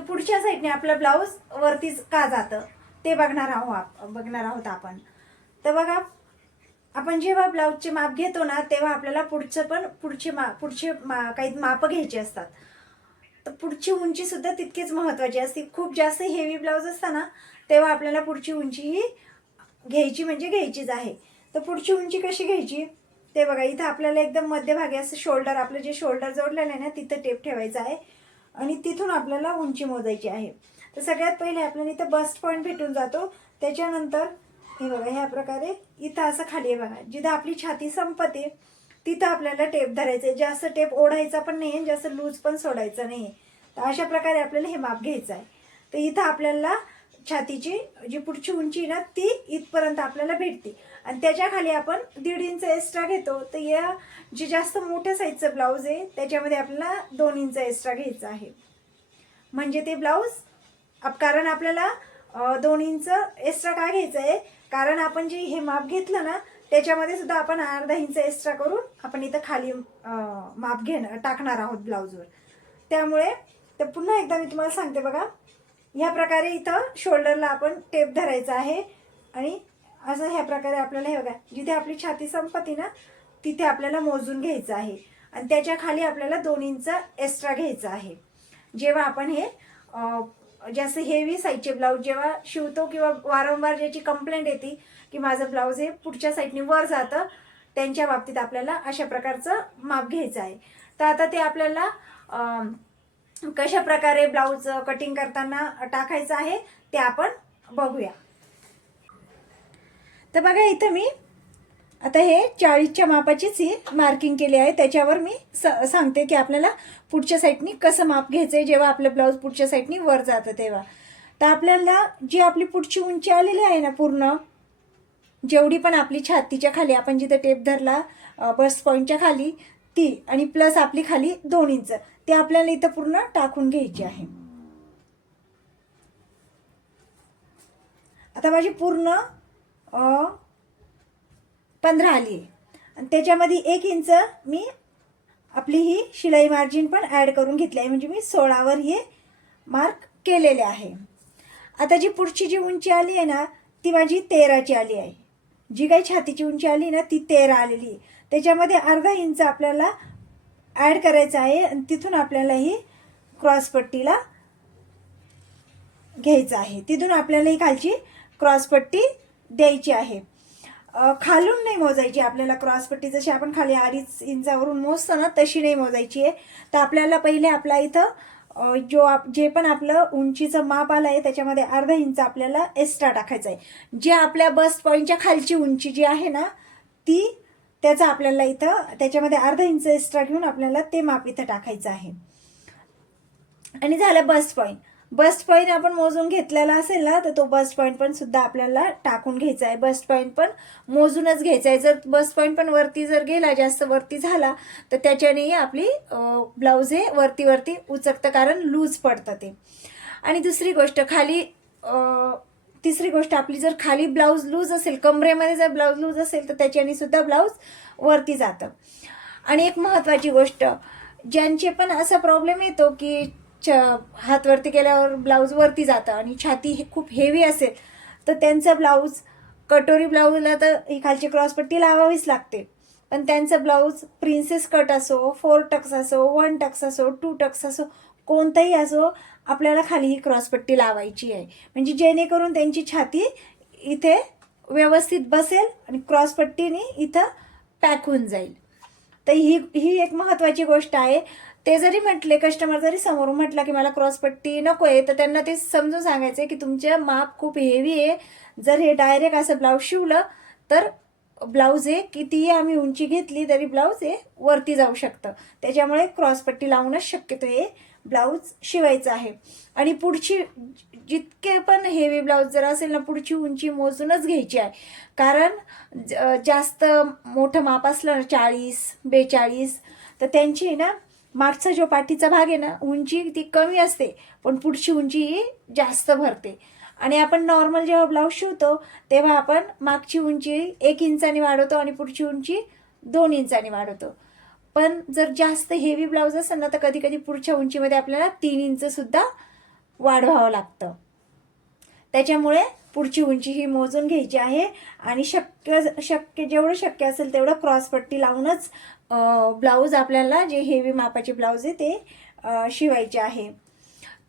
तर पुढच्या साईडने आपलं ब्लाऊज वरतीच का जातं ते बघणार आहोत आपण. तर बघा, आपण जेव्हा ब्लाऊजचे माप घेतो ना तेव्हा आपल्याला पुढचे काही माप घ्यायचे असतात. तर पुढची उंची सुद्धा तितकीच महत्त्वाची असते. खूप जास्त हेवी ब्लाऊज असताना तेव्हा आपल्याला पुढची उंची ही घ्यायचीच आहे. तर पुढची उंची कशी घ्यायची ते बघा. इथं आपल्याला एकदम मध्यभागी असं शोल्डर, आपलं जे शोल्डर जोडलेलं आहे ना तिथं टेप ठेवायचा आहे आणि तिथून आपल्याला उंची मोजायची आहे. तर सगळ्यात पहिले आपल्याला इथं बस्ट पॉईंट भेटून जातो. त्याच्यानंतर हे बघा, ह्या प्रकारे इथं असं खाली आहे बघा, जिथं आपली छाती संपते तिथं आपल्याला टेप धरायचं आहे. जास्त टेप ओढायचा पण नाही, जास्त लूज पण सोडायचं नाही. तर अशा प्रकारे आपल्याला हे माप घ्यायचं आहे. तर इथं आपल्याला छातीची जी पुढची उंची ना ती इथपर्यंत आपल्याला भेटते आणि त्याच्या खाली आपण 1.5 इंच एक्स्ट्रा घेतो. तर या जे जास्त मोठ्या साईजचं ब्लाऊज आहे त्याच्यामध्ये आपल्याला 2 इंच एक्स्ट्रा घ्यायचं आहे. म्हणजे ते ब्लाऊज कारण आपल्याला 2 इंच एक्स्ट्रा का घ्यायचं आहे, कारण आपण जे हे माप घेतलं ना त्याच्यामध्ये सुद्धा आपण अर्धा इंच एक्स्ट्रा करून आपण इथं खाली माप टाकणार आहोत ब्लाऊजवर. त्यामुळे तर पुन्हा एकदा मी तुम्हाला सांगते बघा, ह्या प्रकारे इथं शोल्डरला आपण टेप धरायचा आहे आणि असं ह्या प्रकारे आपल्याला हे बघा, जिथे आपली छाती संपते ना तिथे आपल्याला मोजून घ्यायचं आहे आणि त्याच्या खाली आपल्याला 2 इंच एक्स्ट्रा घ्यायचं आहे. जेव्हा आपण हे जास्त हेवी साईजचे ब्लाऊज जेव्हा शिवतो किंवा वारंवार ज्याची कंप्लेंट येते की माझं ब्लाऊज हे पुढच्या साईडने वर जातं, त्यांच्या बाबतीत आपल्याला अशा प्रकारचं माप घ्यायचं आहे. तर आता ते आपल्याला कशा प्रकारे ब्लाऊज कटिंग करताना टाकायचं आहे ते आपण बघूया. तर बघा, इथं मी आता हे 40च्या मापाचीच ही मार्किंग केली आहे. त्याच्यावर मी सांगते की आपल्याला पुढच्या साईडनी कसं माप घ्यायचं आहे जेव्हा आपलं ब्लाऊज पुढच्या साईडनी वर जातं तेव्हा. तर आपल्याला जी आपली पुढची उंची आलेली आहे ना पूर्ण, जेवढी पण आपली छातीच्या खाली आपण जिथं टेप धरला बस्ट पॉईंटच्या खाली ती आणि प्लस आपली खाली 2 इंच ते आपल्याला इथं पूर्ण टाकून घ्यायची आहे. आता माझी पूर्ण 15 आली आहे आणि त्याच्यामध्ये 1 इंच मी आपली ही शिलाई मार्जिन पण ॲड करून घेतली आहे. म्हणजे मी 16वर हे मार्क केलेले आहे. आता जी पुढची जी उंची आली आहे ना ती माझी 13ची आली आहे. जी काही छातीची उंची आली ना ती 13 आलेली आहे. त्याच्यामध्ये अर्धा इंच आपल्याला ॲड करायचं आहे आणि तिथून आपल्याला ही क्रॉसपट्टीला घ्यायचं आहे. तिथून आपल्याला ही खालची क्रॉसपट्टी द्यायची आहे. खालून नाही मोजायची आपल्याला क्रॉसपट्टी, जशी आपण खाली 2.5 इंचावरून मोजतो ना तशी नाही मोजायची आहे. तर आपल्याला पहिले आपला इथं जे पण आपलं उंचीचं माप आलं आहे त्याच्यामध्ये अर्धा इंच आपल्याला एक्स्ट्रा टाकायचं आहे. जे आपल्या बस्ट पॉईंटच्या खालची उंची जी आहे ना ती त्याचा आपल्याला इथं त्याच्यामध्ये अर्धा इंच एक्स्ट्रा घेऊन आपल्याला ते माप इथं टाकायचं आहे. आणि झालं बस्ट पॉईंट. बस्ट पॉईंट आपण मोजून घेतलेला असेल ना तर तो बस्ट पॉईंट पण सुद्धा आपल्याला टाकून घ्यायचा आहे. बस्ट पॉईंट पण मोजूनच घ्यायचा आहे. जर बस्ट पॉईंट पण वरती जर गेला, जास्त वरती झाला तर त्याच्यानेही आपली ब्लाऊज हे वरती उचकतं, कारण लूज पडतं ते. आणि तिसरी गोष्ट आपली जर खाली ब्लाऊज लूज असेल, कमरेमध्ये जर ब्लाऊज लूज असेल तर त्याच्याने सुद्धा ब्लाऊज वरती जातं. आणि एक महत्त्वाची गोष्ट, ज्यांचे पण असा प्रॉब्लेम येतो की हात वरती केल्यावर ब्लाऊज वरती जातं आणि छाती खूप हेवी असेल तर त्यांचं ब्लाऊज, कटोरी ब्लाऊजला तर ही खालची क्रॉसपट्टी लावावीच लागते. पण त्यांचं ब्लाऊज प्रिन्सेस कट असो, 4 टक्स असो, 1 टक्स असो, 2 टक्स असो, कोणताही असो, आपल्याला खाली ही क्रॉसपट्टी लावायची आहे. म्हणजे जेणेकरून त्यांची छाती इथे व्यवस्थित बसेल आणि क्रॉसपट्टीने इथं पॅक होऊन जाईल. तर ही एक महत्त्वाची गोष्ट आहे. ते जरी म्हटले, कस्टमर जरी समोरून म्हटलं की मला क्रॉसपट्टी नको आहे, तर त्यांना ते समजून सांगायचं की तुमचं माप खूप हेवी आहे. जर हे डायरेक्ट असं ब्लाऊज शिवलं तर ब्लाऊज हे कितीही आम्ही उंची घेतली तरी ब्लाऊज हे वरती जाऊ शकतं. त्याच्यामुळे क्रॉसपट्टी लावूनच शक्यतो हे ब्लाऊज शिवायचं आहे. आणि पुढची जितके पण हेवी ब्लाऊज जर असेल ना पुढची उंची मोजूनच घ्यायची आहे. कारण जास्त मोठं माप असलं ना 40-42 तर त्यांची ना मागचा जो पाठीचा भाग आहे ना उंची ती कमी असते पण पुढची उंची ही जास्त भरते. आणि आपण नॉर्मल जेव्हा ब्लाऊज शिवतो तेव्हा आपण मागची उंची 1 इंचाने वाढवतो आणि पुढची उंची 2 इंचाने वाढवतो. पण जर जास्त हेवी ब्लाऊज असेल ना तर कधी कधी पुढच्या उंचीमध्ये आपल्याला 3 इंच सुद्धा वाढवावं लागतं. त्याच्यामुळे पुढची उंची ही मोजून घ्यायची आहे आणि जेवढं शक्य असेल तेवढं क्रॉसपट्टी लावूनच ब्लाऊज आपल्याला जे हेवी मापाचे ब्लाऊज आहे ते शिवायचे आहे.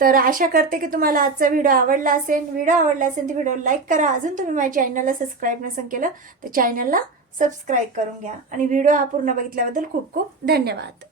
तर आशा करते की तुम्हाला आजचा व्हिडिओ आवडला असेल. व्हिडिओ आवडला असेल तर व्हिडिओ लाईक करा. अजून तुम्ही माझ्या चॅनलला सबस्क्राईब नसेल केलं तर चॅनलला सबस्क्राईब करून घ्या. आणि व्हिडिओ हा पूर्ण बघितल्याबद्दल खूप खूप धन्यवाद.